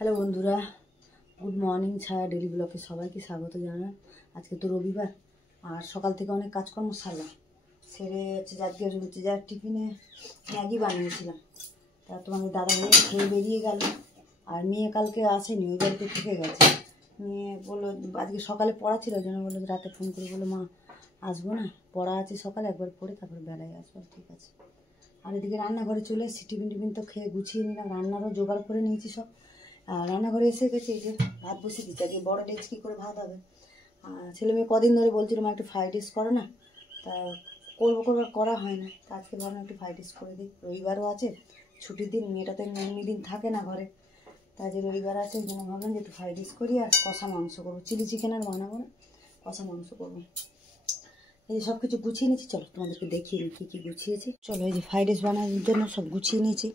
Hello বন্ধুরা, good morning. ছায়া daily ব্লগে সবাইকে স্বাগত জানাই। আজকে তো রবিবার, আর সকাল থেকে অনেক কাজকর্ম সারলাম। সেরে হচ্ছে যার টিফিনে ম্যাগি বানিয়েছিলাম। তা তোমাদের দাদা ভাই খেয়ে বেরিয়ে গেল, আর মেয়ে কালকে আসেনি, ওই বাড়িতে থেকে গেছে। মেয়ে বললো আজকে সকালে পড়া ছিল, ওই জন্য বললো রাতে ফোন করে বললো মা আসবো না, পড়া আছে সকালে, একবার পড়ে তারপর বেলায় আসবো। ঠিক আছে। আর এদিকে রান্নাঘরে চলে এসেছি, টিফিন তো খেয়ে গুছিয়ে নিলাম, রান্নারও জোগাড় করে নিয়েছি সব। আর রান্নাঘরে এসে গেছি, এই যে ভাত বসিয়ে দিচ্ছি। আজকে বড় ডেচকি করে ভাত হবে। ছেলে মেয়ে কদিন ধরে বলছিল মা একটু ফ্রাইড রাইস করো না, তা করবো করা হয় না। তা আজকে ভাবলাম একটু ফ্রাইড রাইস করে দিই, রবিবারও আছে, ছুটির দিন, মেয়েটা তো এমনি দিন থাকে না ঘরে। তা যে রবিবার আছে, ওই জন্য ভাবলাম যে একটু ফ্রাইড রাইস করি, আর কষা মাংস করবো। চিলি চিকেন আর বানাবো না, কষা মাংস করবো। এই সব কিছু গুছিয়ে নিয়েছি, চলো তোমাদেরকে দেখিয়ে নিই কী কী গুছিয়েছি। চলো, এই যে ফ্রাইড রাইস বানানোর জন্য সব গুছিয়ে নিয়েছি।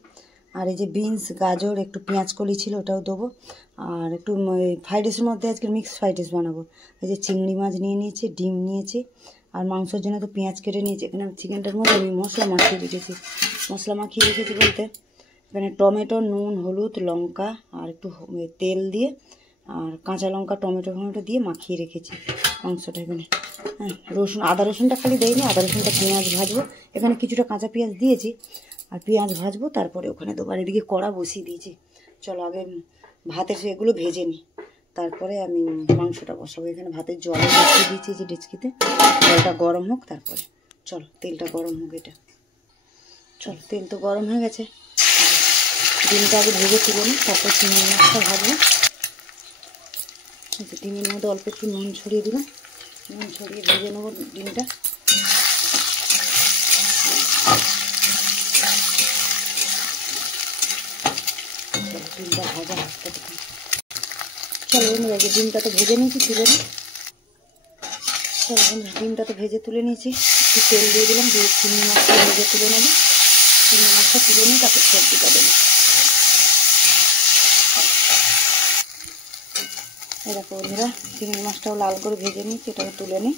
আর এই যে বিনস, গাজর, একটু পেঁয়াজ কলি ছিল, ওটাও দেবো। আর একটু ফ্রাইড রাইসের মধ্যে আজকে মিক্সড ফ্রাইড রাইস বানাবো। এই যে চিংড়ি মাছ নিয়ে নিয়েছি, ডিম নিয়েছি, আর মাংসের জন্য তো পেঁয়াজ কেটে নিয়েছি। এখানে চিকেনটার মধ্যে আমি মশলা মাখিয়ে রেখেছি। মশলা মাখিয়ে রেখেছি বলতে এখানে টমেটো, নুন, হলুদ, লঙ্কা আর একটু তেল দিয়ে, আর কাঁচা লঙ্কা, টমেটো দিয়ে মাখিয়ে রেখেছি মাংসটা। এখানে রসুন, আদা রসুনটা খালি দেয়নি, আদা রসুনটা পেঁয়াজ ভাজবো। এখানে কিছুটা কাঁচা পেঁয়াজ দিয়েছি, আর পেঁয়াজ ভাজবো, তারপরে ওখানে দেবো। আর এদিকে কড়া বসিয়ে দিয়েছি। চলো আগে ভাতের সেগুলো ভেজে নিই, তারপরে আমি মাংসটা বসাবো। এখানে ভাতের জল বসিয়ে দিয়েছি যে ডেচকিতে, জলটা গরম হোক তারপরে। চলো তেলটা গরম হোক। এটা চলো, তেল তো গরম হয়ে গেছে, ডিমটা আগে ভেজে তুলে নিই, তারপর চিংড়ি মাছটা ভাজবো। ডিমের মধ্যে অল্প একটু নুন ছড়িয়ে দিলাম, নুন ছড়িয়ে ভেজে নেবো ডিমটা। ডিমটা ভাজা হাতটা দেখুন। চলো বন্ধুরা, ডিমটা তো ভেজে নিয়েছি, তুলে নিই। চলো বন্ধুরা, ডিমটা তো ভেজে তুলে নিয়েছি, একটু তেল দিয়ে দিলাম, দিয়ে চিংড়ি মাছটা ভেজে তুলে নেবো। চিংড়ি মাছটা তুলে নিই, তারপর সবজিটা দেবো। এরকম বন্ধুরা, চিংড়ি মাছটাও লাল করে ভেজে নিয়েছি, এটাকে তুলে নিই।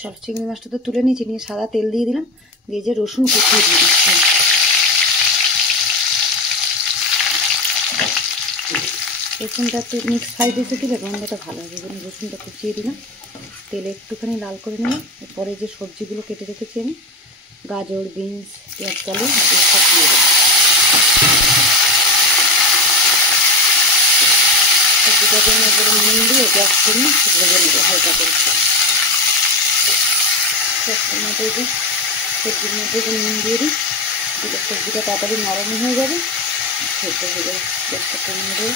চলো, চিংড়ি মাছটা তো তুলে নিয়েছি, নিয়ে সাদা তেল দিয়ে দিলাম, দিয়ে যে রসুন কুচিয়ে দিয়ে দিচ্ছি। রসুনটা একটু মিক্স ফ্রাইড রাইসে দিলে গন্ধটা ভালো হবে, জন্য রসুনটা কুচিয়ে দিলাম। তেলে একটুখানি লাল করে নিলাম। এরপরে যে সবজিগুলো কেটে রেখেছি আমি, গাজর, বিনস, পেঁয়াজ কালি, সব দিয়ে দেবো। সবজিটাকে আমি এবারে নুন দিয়ে গ্যাস করে ভেজে নেবো হালকা করে। সবজির মধ্যে যে নুন দিয়ে দিই, দিলে সবজিটা তাড়াতাড়ি নরম হয়ে যাবে, সেদ্ধ হয়ে যাবে। গ্যাসটা কমিয়ে দেবো।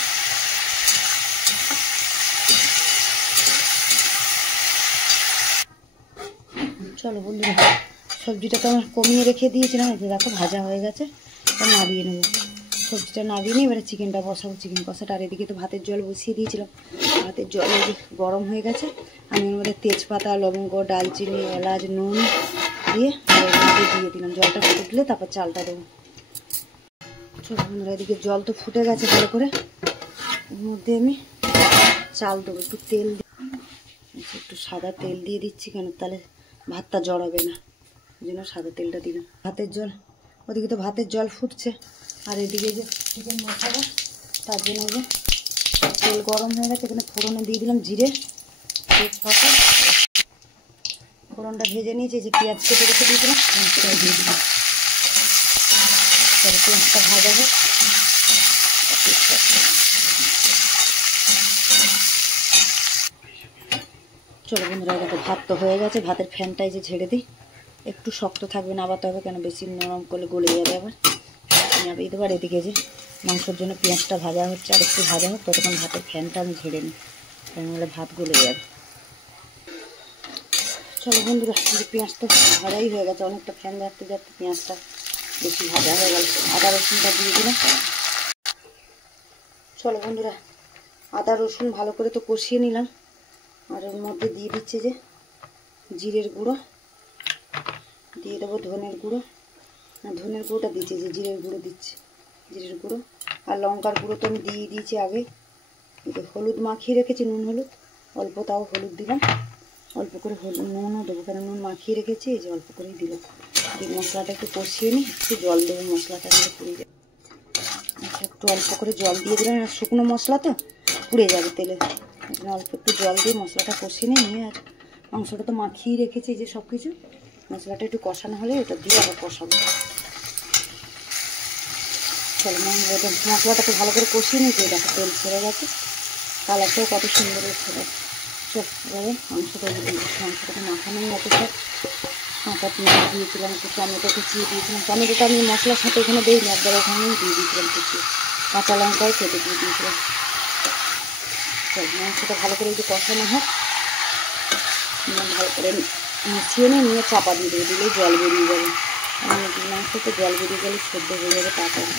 চলো বন্ধুরা, সবজিটা তো আমার কমিয়ে রেখে দিয়েছিলাম, এই যে দেখো ভাজা হয়ে গেছে, নামিয়ে নেবো। সবজিটা নামিয়ে নিয়ে এবারে চিকেনটা বসাবো, চিকেন কষাটা। আর এদিকে তো ভাতের জল বসিয়ে দিয়েছিলাম, ভাতের জল গরম হয়ে গেছে। আমি এর মধ্যে তেজপাতা, লবঙ্গ, ডালচিনি, এলাচ, নুন দিয়ে দিয়ে দিলাম। জলটা ফুটলে তারপর চালটা দেবো। চলো বন্ধুরা, এদিকে জল তো ফুটে গেছে ভালো করে, এর মধ্যে আমি চাল দেবো। একটু তেল একটু সাদা তেল দিয়ে দিচ্ছি, কেন তাহলে ভাতটা জড়াবে না, ওই জন্য সাদা তেলটা দিলাম। ভাতের জল, ওদিকে তো ভাতের জল ফুটছে, আর এদিকে যে চিকেন মশলা, তার জন্য যে তেল গরম হয়ে গেছে। এখানে ফোড়নে দিয়ে দিলাম জিরে, তেজপাতা, ফোড়নটা ভেজে নিয়েছি। যে পেঁয়াজ কেটে রেখে দিয়েছিলাম পেঁয়াজটা দিয়ে দিলাম। তাহলে পেঁয়াজটা ভাজা হোক। চলো বন্ধুরা, দেখো ভাত তো হয়ে গেছে। ভাতের ফ্যানটাই যে ঝেড়ে দিই, একটু শক্ত থাকবে, নাবাতে হবে, কেন বেশি নরম করলে গলে যাবে আবার। নাবিয়ে দেবো। আর এদিকে যে মাংসের জন্য পেঁয়াজটা ভাজা হচ্ছে, আর একটু ভাজা হোক, ততক্ষণ ভাতের ফ্যানটা আমি ঝেড়ে নিই, তাহলে ভাত গলে যাবে। চলো বন্ধুরা, পেঁয়াজ তো ভাজাই হয়ে গেছে, অনেকটা ফ্যান ঝাড়তে ঝাড়তে পেঁয়াজটা বেশি ভাজা হয়ে গেল। আদা রসুনটা দিয়ে দিলাম। চলো বন্ধুরা, আদা রসুন ভালো করে তো কষিয়ে নিলাম, আর এর মধ্যে দিয়ে দিচ্ছে যে জিরের গুঁড়ো, দিয়ে দেবো ধনের গুঁড়ো। না, ধনের গুঁড়োটা দিচ্ছি, যে জিরের গুঁড়ো দিচ্ছি, জিরের গুঁড়ো। আর লঙ্কার গুঁড়ো তো আমি দিয়ে দিয়েছি আগে। এই যে হলুদ মাখিয়ে রেখেছি, নুন হলুদ অল্প, তাও হলুদ দিলাম। অল্প করে নুনও দেবো, কেন নুন মাখিয়ে রেখেছি, এই যে অল্প করেই দিলাম। দিয়ে মশলাটা একটু কষিয়ে নিই, একটু জল দেবো, মশলাটা পুড়ে যাবে। একটু একটু অল্প করে জল দিয়ে দিলাম, আর শুকনো মশলা তো পুড়ে যাবে তেলে। এখানে অল্প একটু জল দিয়ে মশলাটা কষিয়ে নিয়ে আর মাংসটা তো মাখিয়ে রেখেছি যে সব কিছু, মশলাটা একটু কষানো হলে এটা দিয়ে আবার কষাবো। চলো মশলাটাকে ভালো করে কষিয়ে নিয়েছি, দেখো তেল ছেড়ে গেছে, কালারটাও কত সুন্দর এসছে। চল এবারে মাংসটাকে মাখানোই আছে সব। কাঁচা পেঁয়াজ দিয়েছিলাম, একটু টমেটো কুচিয়ে দিয়েছিলাম। টমেটোটা আমি মশলার সাথে এখানে দিই না, একবার ওখানেই দিয়ে দিয়েছিলাম কুচিয়ে। কাঁচা লঙ্কাও কেটে দিয়ে দিয়েছিলাম। চল মাংসটা ভালো করে একটু কষানো হোক, ভালো করে মিশিয়ে নিয়ে চাপা দিয়ে দেবো, দিলেই জল বেরিয়ে যাবে। মাংসতে জল বেরিয়ে গেলে সেদ্ধ হয়ে যাবে তাড়াতাড়ি।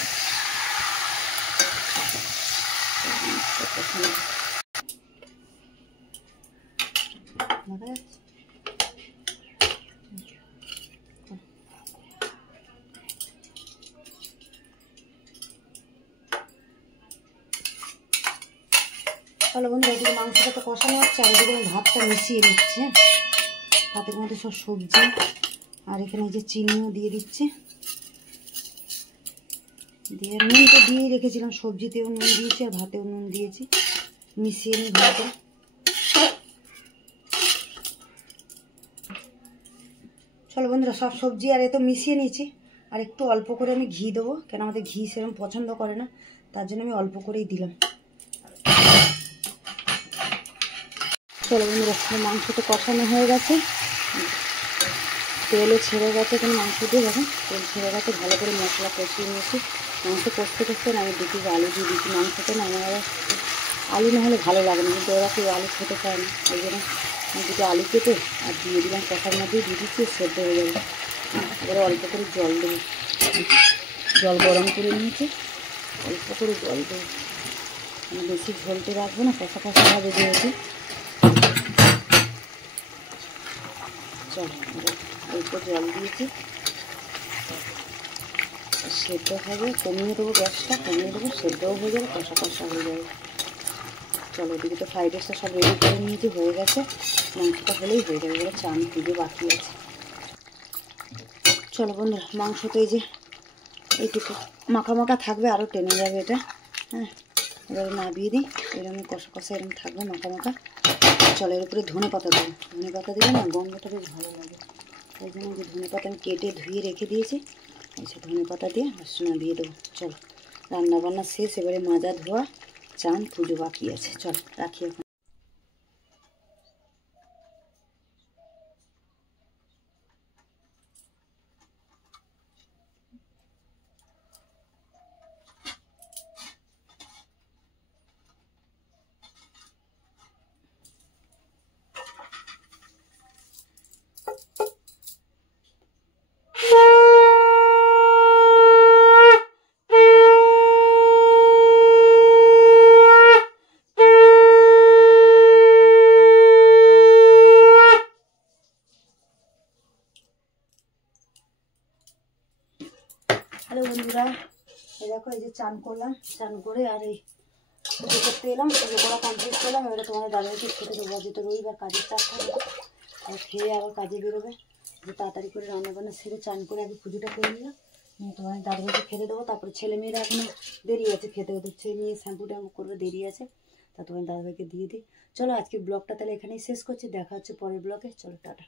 দেখা যাচ্ছে তাহলে বন্ধু, এদিকে মাংসটা তো কষানো হচ্ছে, আর এদিকে আমি ভাতটা মিশিয়ে নিচ্ছে। ভাতের মধ্যে সব সবজি আর এখানে যে চিনিও দিয়ে দিচ্ছে, দিয়ে নুন তো দিয়েই রেখেছিলাম, সবজিতেও নুন দিয়েছি আর ভাতেও নুন দিয়েছি। মিশিয়ে নিই ভাতে। চলো বন্ধুরা, সব সবজি আর এ তো মিশিয়ে নিয়েছি, আর একটু অল্প করে আমি ঘি দেবো, কেন আমাদের ঘি সেরকম পছন্দ করে না, তার জন্য আমি অল্প করেই দিলাম। চলো বন্ধুরা, মাংস তো কষানো হয়ে গেছে, তেলও ছেড়ে গেছে, এখানে মাংস দিয়ে দেখুন তেল ছেড়ে গেছে, ভালো করে মশলা কষিয়ে নিয়েছি। মাংস কষতে কষতে না আমি 2 আলু দিয়ে দিচ্ছি। মাংসটা না আমার আলু না হলে ভালো লাগে না, কিন্তু ওরা কেউ আলু খেতে চায় না, ওই জন্য আমি 2 আলু কেটে আর দিয়ে দিলাম, কষার মধ্যেই দিয়ে দিচ্ছি, সেদ্ধ হয়ে যাবে। এবারে অল্প করে জল দেবো, জল গরম করে নিয়েছি, অল্প করে জল দেবো, বেশি ঝোলতে রাখবো না, কষা কষা হবে যেহেতু। চল অল্প জল দিয়েছি, সেদ্ধ হবে, কমিয়ে দেবো গ্যাসটা, কমিয়ে দেবো, সেদ্ধও হয়ে যাবে, কষা কষা হয়ে যাবে। চলো ওদিকে তো ফ্রাইড রাইসটা সব রেডি করে নিয়েছি, হয়ে গেছে, মাংসটা হলেই হয়ে যাবে, এবারে চান পুজো বাকি আছে। চলো বন্ধুরা, মাংস তো এই যে এইটুকু মাখা মাখা থাকবে, আরও টেনে যাবে এটা। হ্যাঁ, এবারে নাবিয়ে দিই, এরকম কষা কষা এরকম থাকবে মাখা মাখা। চলো এর উপরে ধনে পাতা দেবো, ধনে পাতা দিলে না গন্ধটা বেশ ভালো লাগে, তাই জন্য যে ধনে পাতা আমি কেটে ধুয়ে রেখে দিয়েছি, এই যে ধনে পাতা দিয়ে নাবিয়ে দেবো। চলো রান্নাবান্না শেষ, এবারে মাজা ধোয়া, চান পুজো বাকি আছে। চলো রাখি এখন। হ্যালো বন্ধুরা, এই দেখো এই যে চান করলাম, চান করে আর এই পুজো করতে এলাম, পুজো করা কমপ্লিট করলাম। এবারে তোমাদের দাদাকে খেতে দেবো, যেহেতু রবিবার কাজের চাপ থাকে, আর খেয়ে আবার কাজে বেরোবে, যে তাড়াতাড়ি করে রান্নাবান্না সেরে চান করে আগে পুজোটা করে নিলাম, তোমাদের দাদাকে খেতে দেবো। তারপরে ছেলেমেয়েরা এখনো দেরি আছে খেতে, ওদের ছেলে মেয়ে শ্যাম্পু ট্যাম্পু করবে, দেরি আছে, তা তোমাদের দাদাভাইকে দিয়ে দিই। চলো আজকে ব্লগটা তাহলে এখানেই শেষ করছি, দেখা হচ্ছে পরের ব্লগে। চলো টাটা।